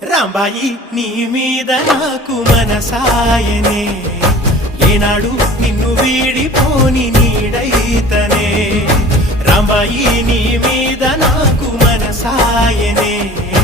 రాంబాయి నీ మీద నాకు మనసాయనే ఏనాడు నిన్ను వీడిపోని నీడైతనే రాంబాయి నీ మీద నాకు మనసాయనే